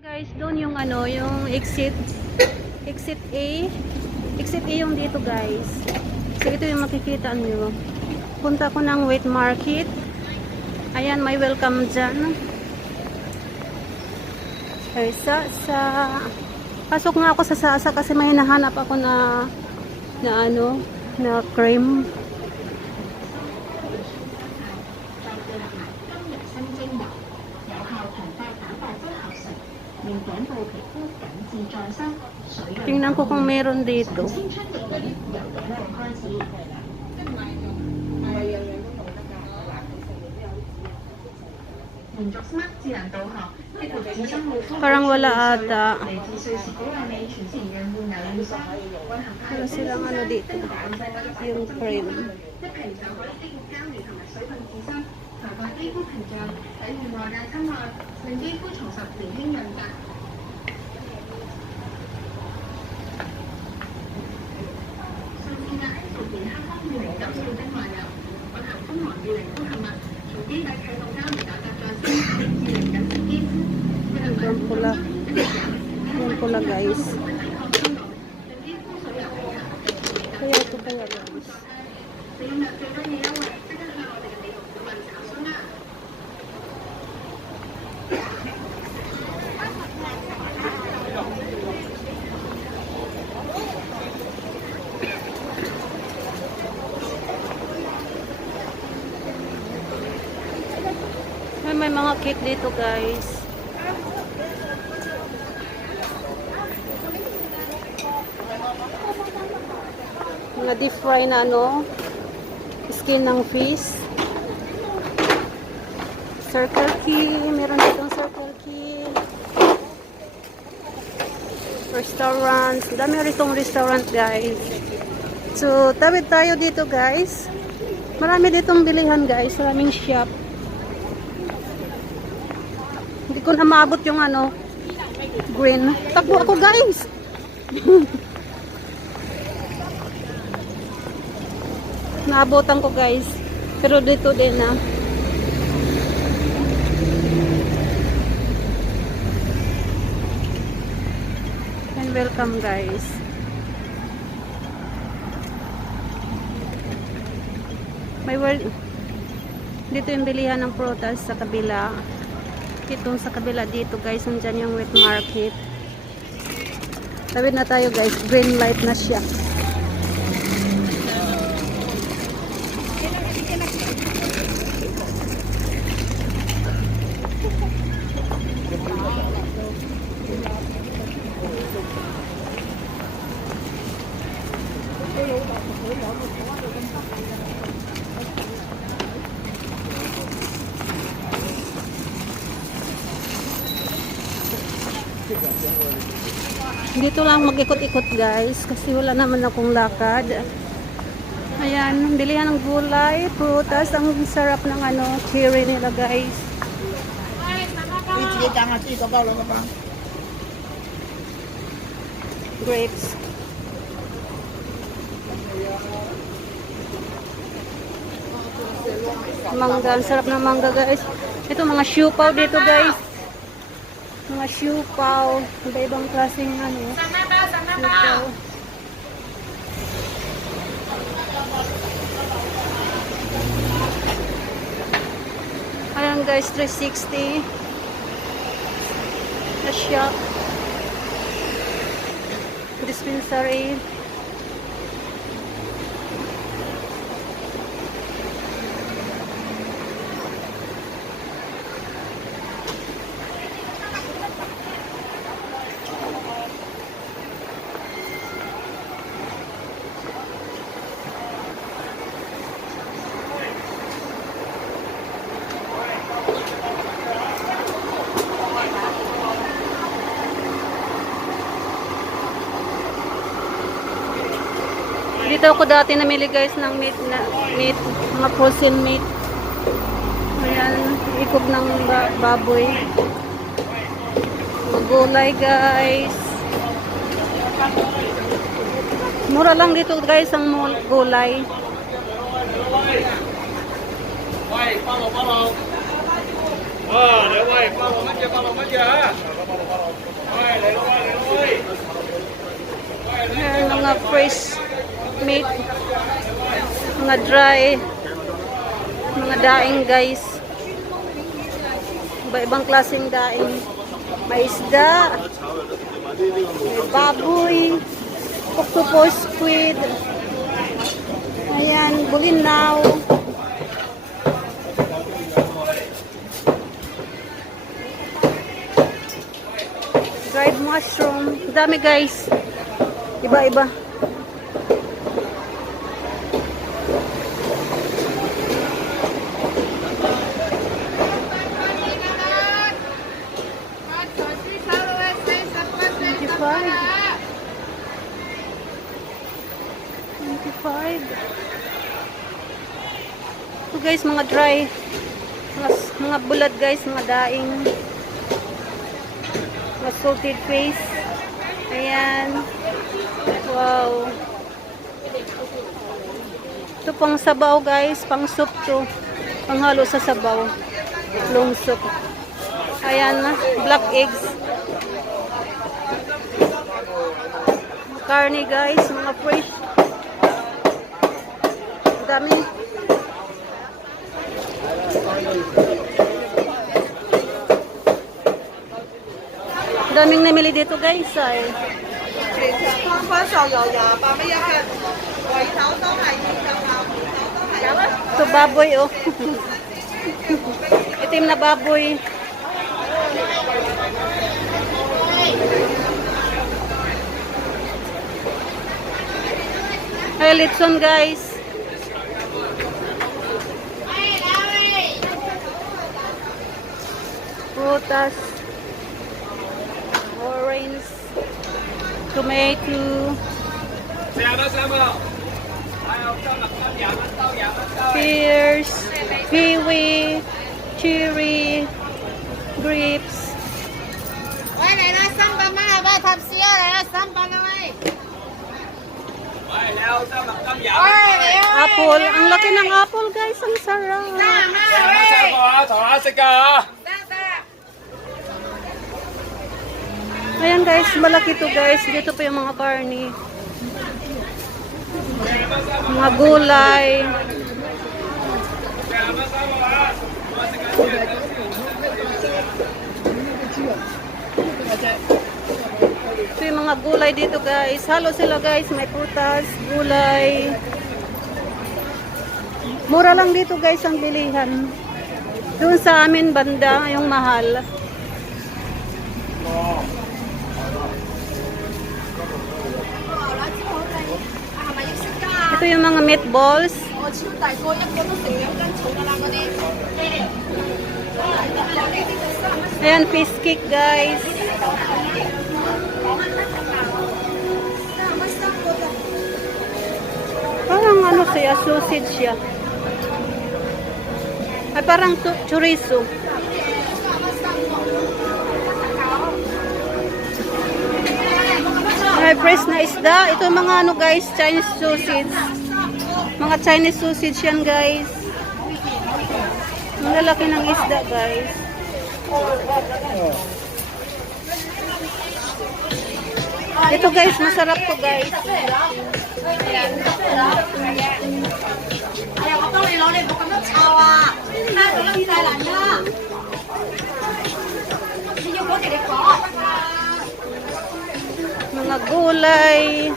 Guys, doon yung ano, yung exit A. Exit A yung dito, guys. So ito yung makikita nyo. Punta ko ng wet market. Ayan, may welcome dyan. Ay, pasok nga ako sa Sasa kasi may nahanap ako na cream. Tingnan ko kung meron dito. Parang wala ata. Wala silang ano dito. Yung cream. Yung pula guys. Kaya ito kaya guys. May mga cake dito guys. Mga deep fry na skin ng fish. Circle key, meron ditong circle key. Restaurants, dami ritong restaurant guys. So tawid tayo dito guys. Marami ditong bilihan guys, maraming shop. Hindi ko na maabot yung green. Takbo ako guys. Naabotan ko guys. Pero dito din na. And welcome guys. May word. Dito yung bilihan ng prutas sa kabila. Itong sa kabila dito guys. Nandyan yung wet market. Tawid na tayo guys. Green light na siya. Dito lang mag-ikot-ikot guys kasi wala naman akong lakad. Ayan, bilihan ng gulay, prutas, ang sarap ng cherry nila guys. Grapes. Mangga, ang sarap ng mangga guys. Ito mga siopaw dito guys. Mga siopaw, iba-ibang klaseng siopaw. Ayan guys, 360 na shop. Dispensary. Dito ako dati namili guys ng meat, mga frozen meat. Ayan, ikog ng baboy. Gulay guys. Mura lang dito guys ang gulay. fresh meat, mga dry, mga daing guys. Iba-ibang klaseng daing. May isda, may baboy, octopus, squid, ayan, bulinaw, dried mushroom, dami guys, iba-iba. Ito guys, mga dry, mga bulad guys, mga daing, mga salted fish. Ayan, wow. Ito pang sabaw guys, pang soup to, pang halo sa sabaw, long soup. Ayan na, black eggs, karne guys, mga fresh, dami. Daming namili dito guys ay. Ito baboy oh. Itim na baboy. Ay, litson guys. Prutas, orange, tomato, pears, kiwi, cherry, grapes. Apple, ang laki ng apple guys, ang sarap. Ayan guys, malaki to guys. Dito pa yung mga karni. Mga gulay. Ito yung mga gulay dito guys. Halo sila guys. May prutas, gulay. Mura lang dito guys ang bilihan. Doon sa amin banda, yung mahal. Ito yung mga meatballs. Ayan, fish cake guys. Parang ano siya, sausage siya. Ay parang chorizo. May fresh na isda. Ito mga ano guys, Chinese sausage. Mga Chinese sausage yan guys. Ang lalaki ng isda guys. Ito guys, masarap to guys. Mga gulay.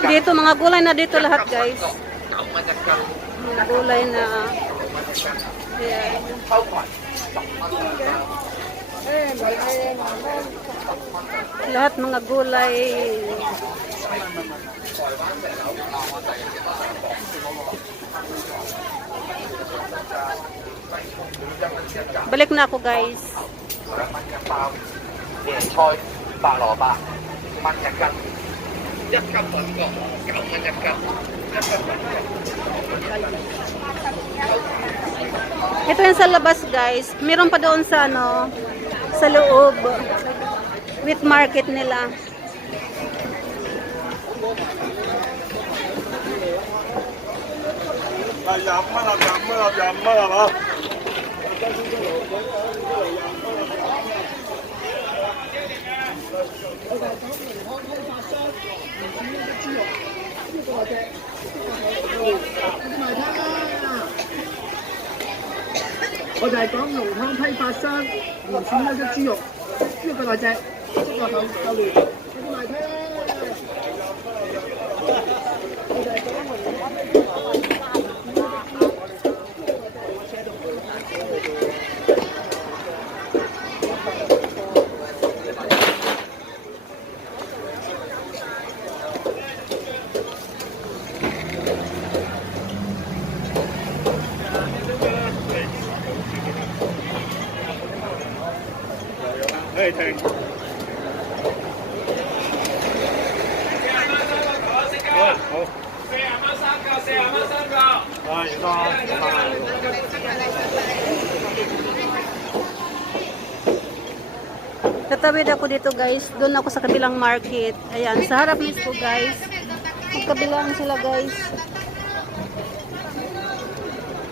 Dito mga gulay na dito lahat guys. Mga gulay na ayan. Lahat mga gulay. Balik na ako guys. Ito yung sa labas guys. Meron pa doon sa ano, sa loob. Wheat market nila.我哋係講濃湯批發商，唔似嗰只豬肉，呢個大隻，呢個夠嫩，你賣聽。我哋係講濃湯批發商，唔似嗰只豬肉，我車到可以聽。好。Tatawid ako dito guys. Doon ako sa kabilang market. Ayan, sa harap mismo guys. Magkabilang sila guys.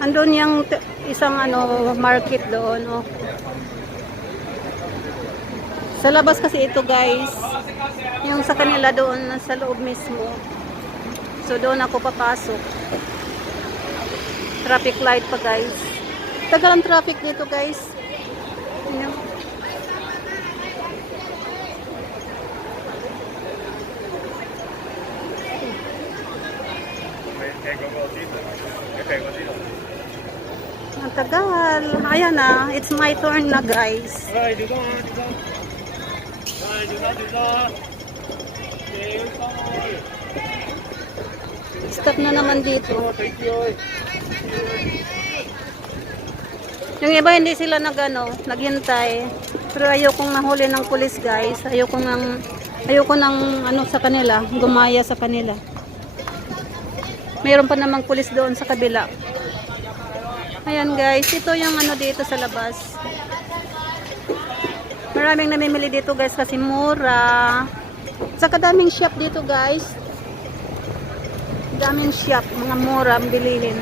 Andun yung isang ano market doon. Oh. Sa labas kasi ito guys. Yung sa kanila doon sa loob mismo. So doon ako papasok. Traffic light pa guys. Tagal ang traffic dito guys. Ayan. Ang tagal. Ayan na. It's my turn na guys. Stop na naman dito. Yung iba hindi sila naghintay. Pero ayokong nahuli ng pulis guys. Ayoko nang ano sa kanila, gumaya sa kanila. Mayroon pa namang pulis doon sa kabila. Ayan guys, ito yung ano dito sa labas. Maraming namimili dito guys kasi mura. Saka daming shop dito guys. Daming shop, mga mura ang bilihin.